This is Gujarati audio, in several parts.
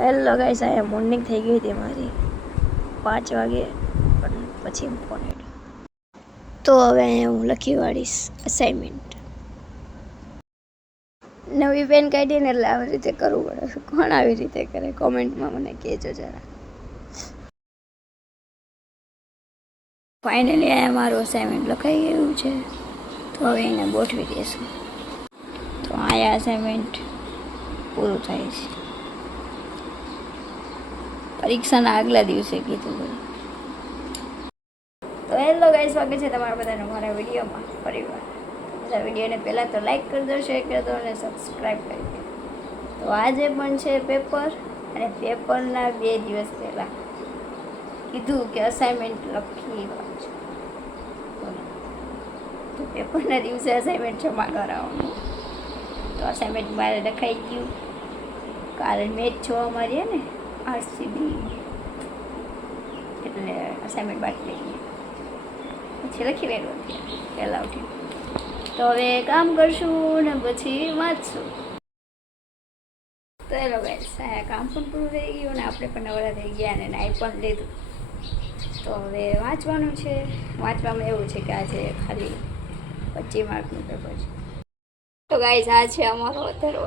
હેલો ગાઈસ, આ મોર્નિંગ થઈ ગઈ હતી મારી 5 વાગે, પણ પછી ફોન આવ્યો તો હવે હું લખી વાળીશ અસાઇનમેન્ટ. નવી પેન કાઢીને એટલે આવી રીતે કરવું પડે. કોણ આવી રીતે કરે? કોમેન્ટમાં મને કહેજો જરા. ફાઇનલી આ મારું અસાઇનમેન્ટ લખાઈ ગયું છે, તો હવે એને ગોઠવી દઈશું. તો આ અસાઇનમેન્ટ પૂરું થાય છે. પરીક્ષાના આગલા દિવસે કીધું બધું. તો હેલો ગાઈસ, સ્વાગત છે તમારા બધાનું મારા વિડીયોમાં ફરીવાર. બધા વિડીયોને પહેલાં તો લાઈક કરી દો, શેર કરી દો અને સબસ્ક્રાઈબ કરી દો. તો આજે પણ છે પેપર, અને પેપરના 2 દિવસ પહેલાં કીધું કે અસાઇનમેન્ટ લખી વાંચો. તો પેપરના દિવસે અસાઇનમેન્ટ જમા કરાવવાનું. તો અસાઇનમેન્ટ મારે લખાઈ ગયું. કાલે મેચ જોવા મારીએ ને આરસીબી, એટલે અસાઇનમેન્ટ બાકી લઈ ગઈ. પછી લખી લેલું પહેલાં ઉઠી. તો હવે કામ કરશું ને પછી વાંચશું. તો એ લોકો કામ પણ પૂરું થઈ ગયું ને આપણે પણ નવરા થઈ ગયા અને નાઈ પણ લીધું. તો હવે વાંચવાનું છે. વાંચવામાં એવું છે કે આજે ખાલી 25 માર્કનું પેપર છે. તો ગાઈસ, આ છે અમારો અધર્વ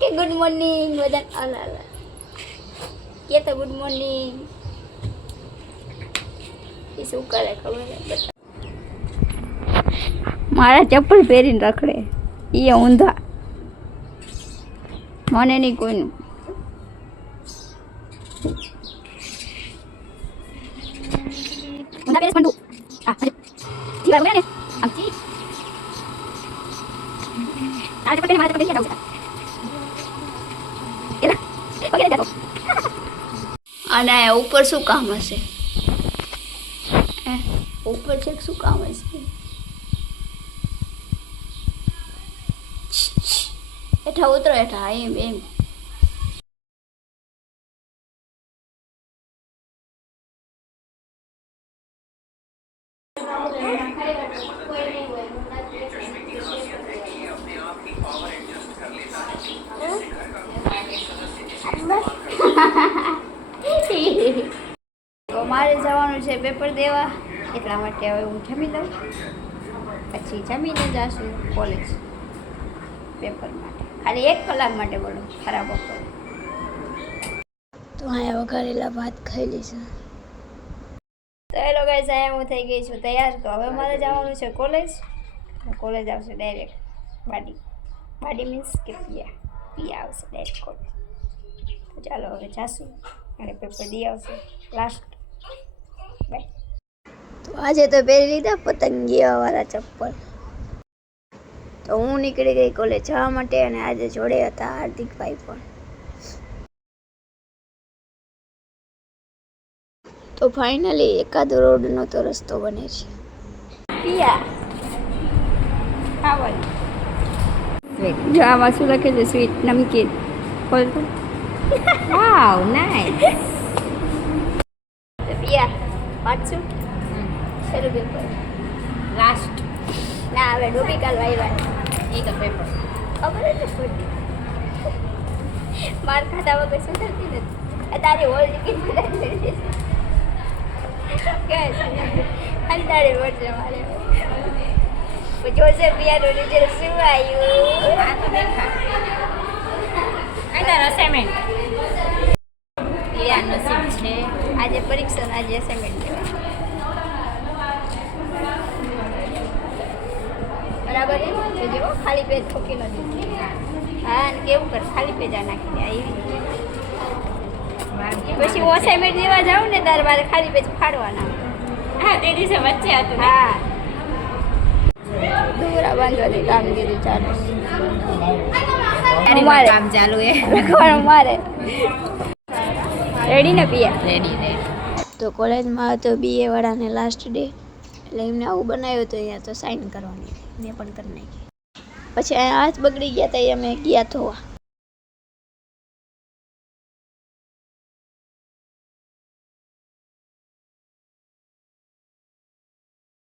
કે ગુડ મોર્નિંગ બધા. અલા કે તો ગુડ મોર્નિંગ એ શું કરે ખબર? મારા ચપ્પલ પહેરીને રખડે એ ઊંધા, મને નહીં કોઈનું. અને ઉપર શું કામ હશે? ઉપર છે શું કામ હશે? હેઠા ઉતરો, હેઠા એમ એમ. તો મારે જવાનું છે પેપર દેવા, એટલા માટે હવે હું જમી લઉં, પછી જમીને જશું કોલેજ પેપર માટે. ખાલી 1 કલાક માટે બોલો, ખરાબ બપોર. તો અહીંયા વઘારેલા ભાત ખાઈ લઈશું. તો હેલો ગાઈસ, અહીંયા હું થઈ ગઈ છું તૈયાર. તો હવે મારે જવાનું છે કોલેજ. કોલેજ આવશે ડાયરેક્ટ બાડી મીન્સ કે પિયા આવશે ડાયરેક્ટ કોલેજ. તો ચાલો હવે જાશું અને પેપર દઈ આવશે લાસ્ટ. બાય. તો આજે તો પહેરી લીધા પતંગિયાવાળા ચપ્પલ. તો હું નીકળી ગઈ કોલેજ જવા માટે, અને આજે જોડે હતા હાર્દિકભાઈ પણ. તો ફાઇનલી એકાદ રોડનો તો રસ્તો બને છે. પિયા ખાવાનું જો આમાં શું લખે છે? સ્વીટ નમકીન. બોલતો વાવ નાઈસ. તો પિયા વાંચશું શરૂ પેપર લાસ્ટ. ના હવે ડૂબી કાલ વાયવાની એ તો પેપર ખબર જ નથી. માર ખાતા વગર સુધરતી નથી. તારી હોલ ટિકિટ બધા અંધારે વળશે મારે. જોશે પિયાનું રિઝલ્ટ શું આવ્યું. અસાઇનમેન્ટ પિયા નસીબ છે આજે પરીક્ષા, આજે અસાઇનમેન્ટ લેવા. બરાબર એ જેવો ખાલી પેજ ઠોકી નથી. હા, અને કેવું કર ખાલી પેજ નાખી દે. પછી હું અસાઇનમેન્ટ દેવા જાઉં ને તારે મારે ખાલી પેજ ફાડવાના. હા, તે દિવસે વચ્ચે હતું. હા, દોરા બાંધવાની કામગીરી ચાલુ. કામ ચાલુ એ મારે. રેડી ને પિયા? રેડી. તો કોલેજમાં હતો BA વાળાને લાસ્ટ ડે, એટલે એમને આવું બનાવ્યું હતું. અહીંયા તો સાઇન કરવાની, મેં પણ કરી નાખી. પછી અહીંયા હાથ બગડી ગયા હતા, અમે ગયા ધોવા.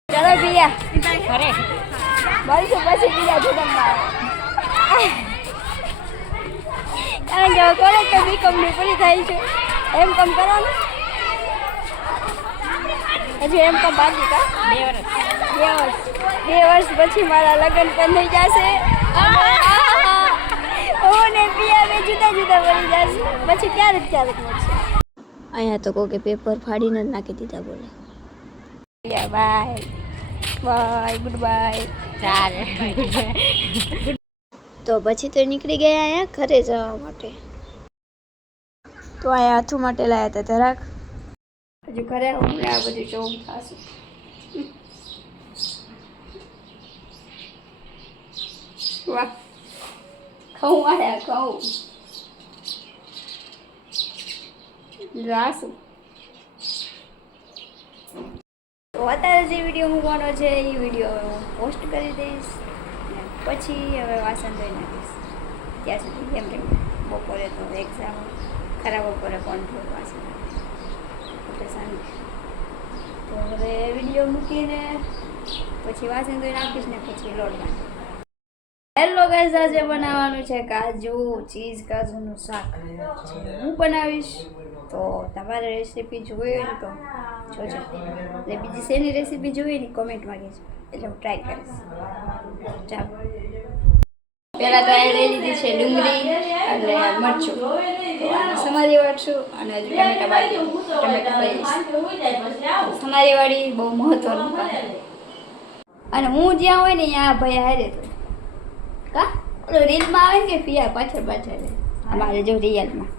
ચાલો પિયા ઘરે મળશું પછી બીજા જન્મમાં. કારણ કે કોલેજ તો બીકોમની પૂરી થાય છે. એમ કમ કરવાનું હજુ એમ કમ બાકી કા 2 વર્ષ પછી મારા લગ્ન પણ થઈ જશે. હું ને પિયા બે જુદા જુદા પડી જશે. પછી ક્યારેક મળશે. અહીંયા તો કોકે પેપર ફાડીને જ નાખી દીધા બોલે. Bye bye good bye. ચાલ તો પછી તો નીકળી ગયા અહીંયા ઘરે જવા માટે. તો અહીંયા હાથું માટે લાયા હતા ધરાક. હજુ ઘરે અમને આ બધું જોવું થશે. વાહ ઘઉં આવ્યા ઘઉં રાસું. તો અત્યારે જે વિડીયો મૂકવાનો છે એ વિડીયો હવે હું પોસ્ટ કરી દઈશ. પછી હવે વાસણ ધોઈ નાખીશ. ત્યાં સુધી કેમ કે બપોરે તો એક્ઝામ ખરાબ બપોરે કોણ થોડું વાસણ એટલે સાંજે. તો હવે વિડીયો મૂકીને પછી વાસણ ધોઈ નાખીશ ને પછી લોટ બાંધીશ. હેલો ગાઈઝ, આજે બનાવવાનું છે કાજુ ચીઝ કાજુનું શાક. હું બનાવીશ તો તમારે રેસીપી જોઈ હોય ને તો જોજો. એટલે બીજી શેની રેસીપી જોઈ ને કોમેન્ટમાં કહેજો એટલે હું ટ્રાય કરીશ. ચાલો પહેલાં તો અહીં લઈ લીધી છે ડુંગળી અને મરચું. તો આને સમારી વાળશું અને હજુ ટમેટા બાકી ટમેટા ભરીશ. સમારીવાળી બહુ મહત્વનું કામ. અને હું જ્યાં હોય ને ત્યાં ભાઈ હારે તો કા ઓલો રીલમાં આવે કે પિયા પાછળ અમારે જો રિયલમાં.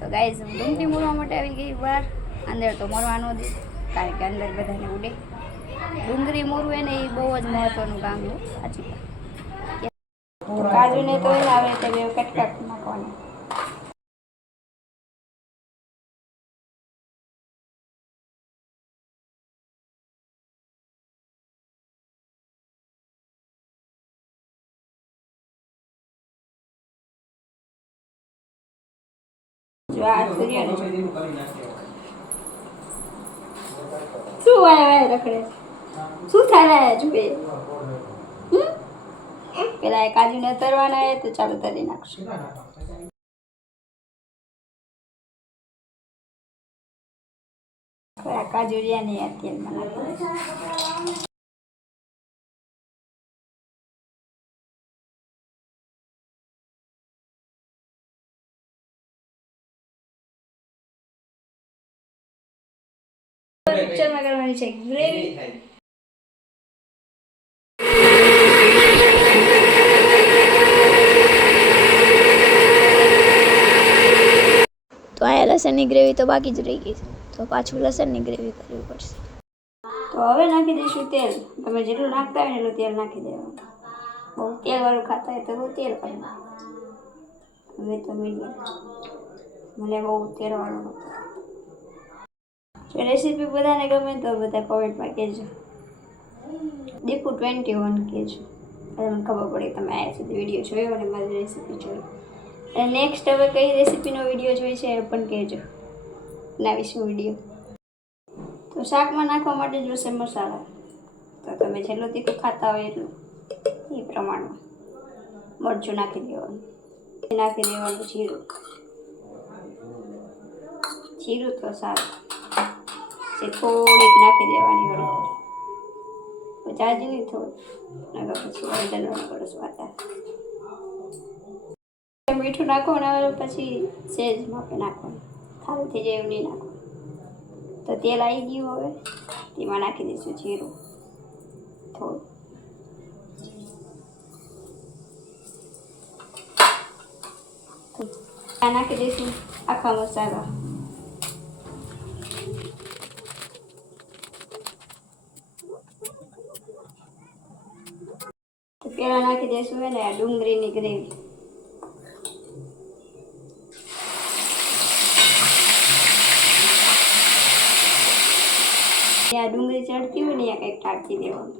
તો ગાઈઝ હું ડુંગળી મોરવા માટે આવી ગઈ બહાર. અંદર તો મોરવા ન દે કારણ કે અંદર બધાને ઉડે. ડુંગળી મોરવું એને એ બહુ જ મહત્વનું કામ છે. સાચી વાત. કાજુને તો આવે તે બે કટકા નાખવાના. જો આ સૂર્યને શું વાય રખડે શું થાય જુએ. પેલા એ કાજુને તરવાના એ તો ચાલો તરી નાખશું. કાજુ રહ્યા ને યાર તેલમાં નાખી. પિક્ચરમાં કરવાની છે ગ્રેવી. તો આ લસણની ગ્રેવી તો બાકી જ રહી ગઈ છે. તો પાછું લસણની ગ્રેવી કરવી પડશે. તો હવે નાખી દઈશું તેલ. તમે જેટલું નાખતા હોય ને એટલું તેલ નાખી દેવાનું. બહુ તેલવાળું ખાતા હોય તો બહુ તેલ કરી નાખો. હવે તો મીડિયમ. મને બહુ તેલવાળું નહોતું. જો રેસીપી બધાને ગમે તો બધા કોમેન્ટમાં કહેજો. દીપુ 21 કહેજો. એટલે મને ખબર પડે તમે આયા સુધી વિડીયો જોયો અને મારી રેસીપી જોઈ. અને નેક્સ્ટ હવે કઈ રેસીપીનો વિડીયો જોઈ છે એ પણ કહેજો. બનાવીશું વિડીયો. તો શાકમાં નાખવા માટે જોશે મસાલા. તો તમે જેટલું તીખું ખાતા હોય એટલું એ પ્રમાણમાં મરચું નાખી દેવાનું. જીરું. જીરું તો સારું થોડીક નાખી દેવાની હળદર. જાજી નહીં થોડું નગર પછી હળદર કરો સ્વાદા. મીઠું નાખવાનું પછી સેજ માપે નાખવાનું. ખારું થઈ જાય એવું નહીં નાખવાનું. તો તેલ આવી ગયું. હવે તેમાં નાખી દઈશું જીરું થોડું. નાખી દઈશું આખા મસાલા. તો પેલા નાખી દઈશું ને ડુંગળીની ગ્રેવી. ત્યાં ડુંગળી ચડતી હોય ને ત્યાં કંઈક ટાંકી દેવાનું.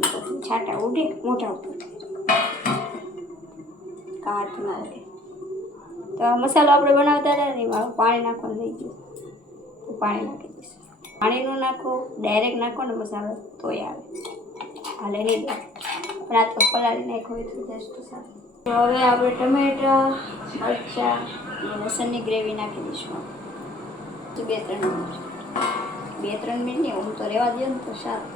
પછી છાંટા ઉડે મોટા ઉપર કાચ ના ઉડે. તો આ મસાલો આપણે બનાવતા હતા ને એમાં પાણી નાખવાનું રહી ગયું. તો પાણી નાખી દઈશું. પાણીનું નાખો ડાયરેક્ટ નાખો ને મસાલો તોય આવે. હાલે નહીં પણ આ તો પલાળી નાખો હોય તો જસ્ટ સારું. તો હવે આપણે ટમેટા મરચાં અને લસણની ગ્રેવી નાખી દઈશું. તો 2-3 મિનિટ 2-3 મિનિટ નહીં, હું તો રહેવા દઉં ને તો સારું.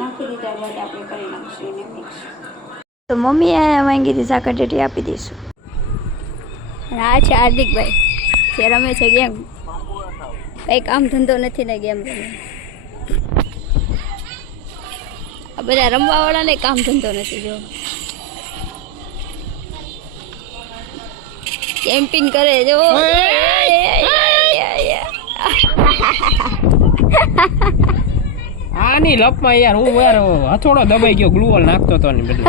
નાખી દીધા બાદ આપણે કરી નાખીશું એને મિક્સ. તો મમ્મી આ માંગી હતી સાકરટેટી આપી દઈશું. અને આ છે હાર્દિકભાઈ જે રમે છે ગેમ. કંઈ કામ ધંધો નથી ને ગેમ રમે. આ બધા રમવાવાળાને કામ ધંધો નથી. જો કેમ્પિંગ કરે જો. આની લપમાં યાર હું યાર હથોડો દબાઈ ગયો, ગ્લુઅલ નાખતો તો ને બધું.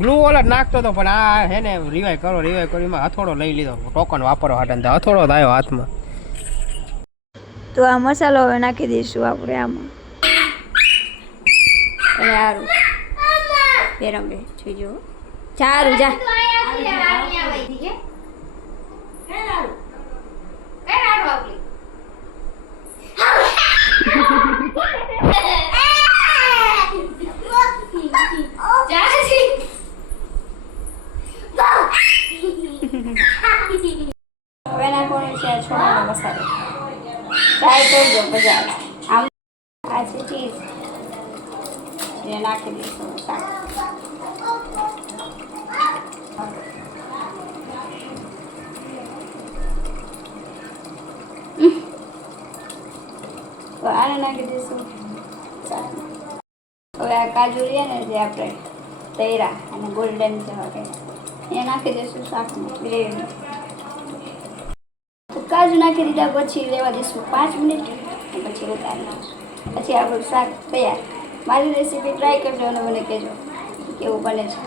ગ્લુઅલ જ નાખતો તો પણ આ હે ને રિવાઈવ કરો એમાં હથોડો લઈ લીધો ટોકન વાપરવા હાટન. હથોડો જ આવ્યો હાથમાં. તો આ મસાલો હવે નાખી દઈશું આપણે આમાં. અને સારું બેરંબે જોઈજો. સારું જા. હવે નાખવાનું છે છોડાનો મસાલો. ટ્રાય કરજો, મજા આવે. આમ આ છે ચીઝ એ નાખી દઈશું શાક. તો આને નાખી દઈશું શાક. હવે આ કાજુ રહ્યા ને જે આપણે તૈરા અને ગોલ્ડન જેવા કંઈ એ નાખી દઈશું શાકમાં ગ્રેવીમાં. તો કાજુ નાખી દીધા પછી રહેવા દઈશું 5 મિનિટ અને પછી ઉતારી નાખીશું. પછી આપણું શાક તૈયાર. મારી રેસીપી ટ્રાય કરજો અને મને કહેજો કેવું બને છે.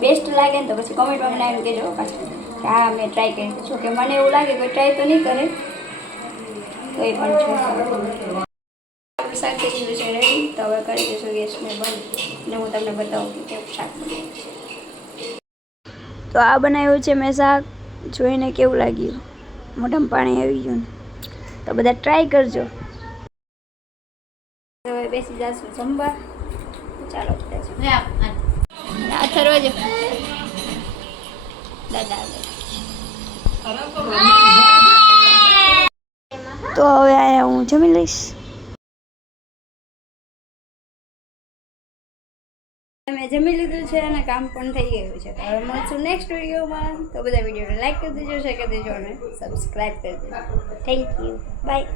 બેસ્ટ લાગે ને તો પછી કોમેન્ટમાં મને આવીને કહેજો પાછું કે હા મેં ટ્રાય કરી. જો કે મને એવું લાગે કોઈ ટ્રાય તો નહીં કરે તો એ પણ છે. શાક થઈ ગયું છે રેડી. તો હવે કરી દઈશું ગેસને બંધ અને હું તમને બતાવું કે કેવું શાક બને છે. તો આ બનાવ્યું છે મેં શાક. જોઈને કેવું લાગ્યું? મોઢામાં પાણી આવી ગયું ને. તો બધા ટ્રાય કરજો. હવે બેસી જશું જમવા. ચાલો આ થરવાજો દાદા. તો હવે આયા હું જમી લઈશ. મેં જમી લીધું છે અને કામ પણ થઈ ગયું છે. હવે મળશું નેક્સ્ટ વિડીયોમાં. તો બધા વિડીયોને લાઈક કરી દેજો, શેર કરી દેજો અને સબસ્ક્રાઈબ કરી દેજો. Thank you. બાય.